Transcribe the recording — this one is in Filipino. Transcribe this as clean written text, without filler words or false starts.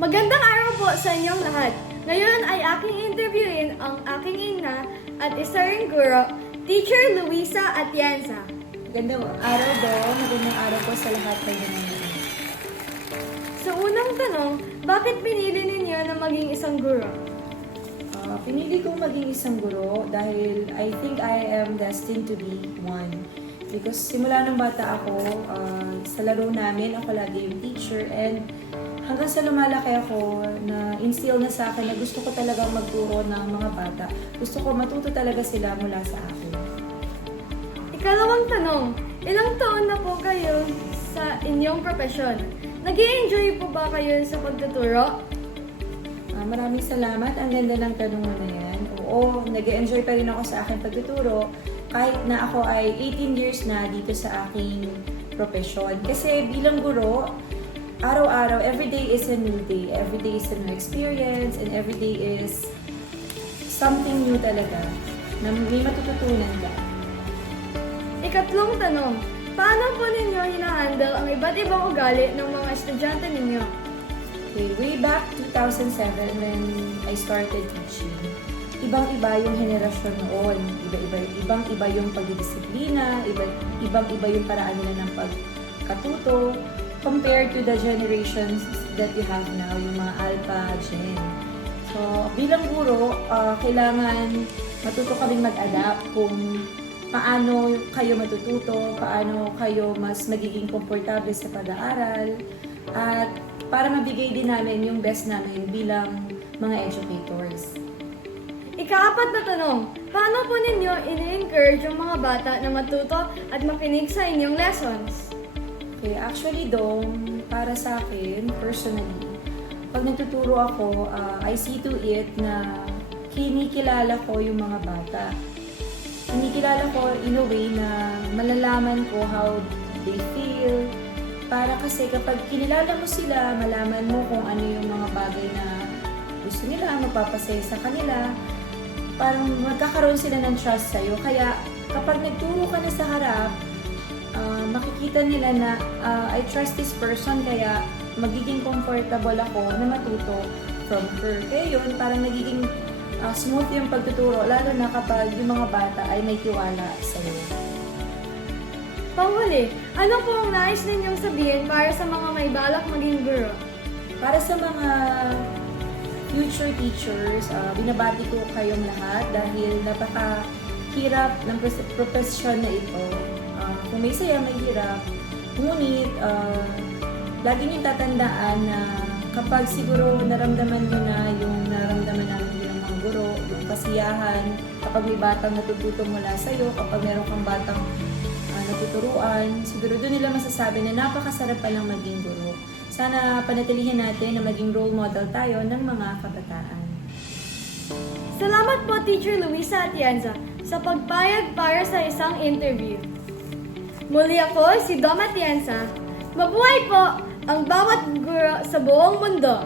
Magandang araw po sa inyong lahat. Ngayon ay aking interviewin ang aking ina at isa ring guro, Teacher Luisa Atienza. Magandang araw daw. Magandang araw po sa lahat kayo naman. Sa unang tanong, bakit pinili ninyo na maging isang guro? Pinili kong maging isang guro dahil I think I am destined to be one. Because simula nung bata ako, sa laro namin, ako lagi yung teacher, and hanggang sa lumalaki ako, na instill na sa akin na gusto ko talagang magturo ng mga bata. Gusto ko matuto talaga sila mula sa akin. Ikalawang tanong, ilang taon na po kayo sa inyong profesyon? Nag-i-enjoy po ba kayo sa pagtuturo? Maraming salamat. Ang ganda ng tanong mo na yan. Oo, nag-enjoy pa rin ako sa aking pagtuturo kahit na ako ay 18 years na dito sa aking profesyon. Kasi bilang guro, araw-araw, every day is a new day. Every day is a new experience, and every day is something new talaga na may matututunan ka. Ikatlong tanong, paano po ninyo hinahandle ang iba't ibang ugali ng mga estudyante ninyo? Okay, way back 2007 when I started teaching, ibang-iba yung henerasyon noon. Ibang-iba yung pagdidisiplina, ibang-iba yung paraan nila ng pagkatuto compared to the generations that we have now, yung mga Alpha, Gen. So, bilang guro, kailangan matuto ka rin mag-adapt kung paano kayo matututo, paano kayo mas magiging komportable sa pag-aaral, at para mabigay din namin yung best namin bilang mga educators. Ikaapat na tanong, paano po ninyo ini-encourage yung mga bata na matuto at makinig sa inyong lessons? Okay, actually Dong, para sa akin, personally, pag nagtuturo ako, I see to it na kinikilala ko yung mga bata. Kinikilala ko in a way na malalaman ko how they feel. Para kasi kapag kinilala mo sila, malaman mo kung ano yung mga bagay na gusto nila, magpapasaya sa kanila, parang magkakaroon sila ng trust sa'yo. Kaya kapag nagturo ka na sa harap, makikita nila na I trust this person, kaya magiging comfortable ako na matuto from her. Kaya yun, parang nagiging smooth yung pagtuturo, lalo na kapag yung mga bata ay may tiwala sa'yo. Panghuli, ano po ang nais ninyong sabihin para sa mga may balak maging guro? Para sa mga future teachers, binabati ko kayong lahat dahil napakahirap ng profession na ito. Kung may saya, may hirap. Ngunit, lagi niyong tatandaan na kapag siguro naramdaman niyo na yung naramdaman namin bilang mga guro, yung kasiyahan, kapag may batang natututo mula sa'yo, kapag meron kang batang natuturuan, siguro doon nila masasabi na napakasarap palang maging guro. Sana panatilihin natin na maging role model tayo ng mga kabataan. Salamat po, Teacher Luisa Atienza, sa pagpayag para sa isang interview. Muli ako, si Dom Atienza. Mabuhay po ang bawat guro sa buong mundo!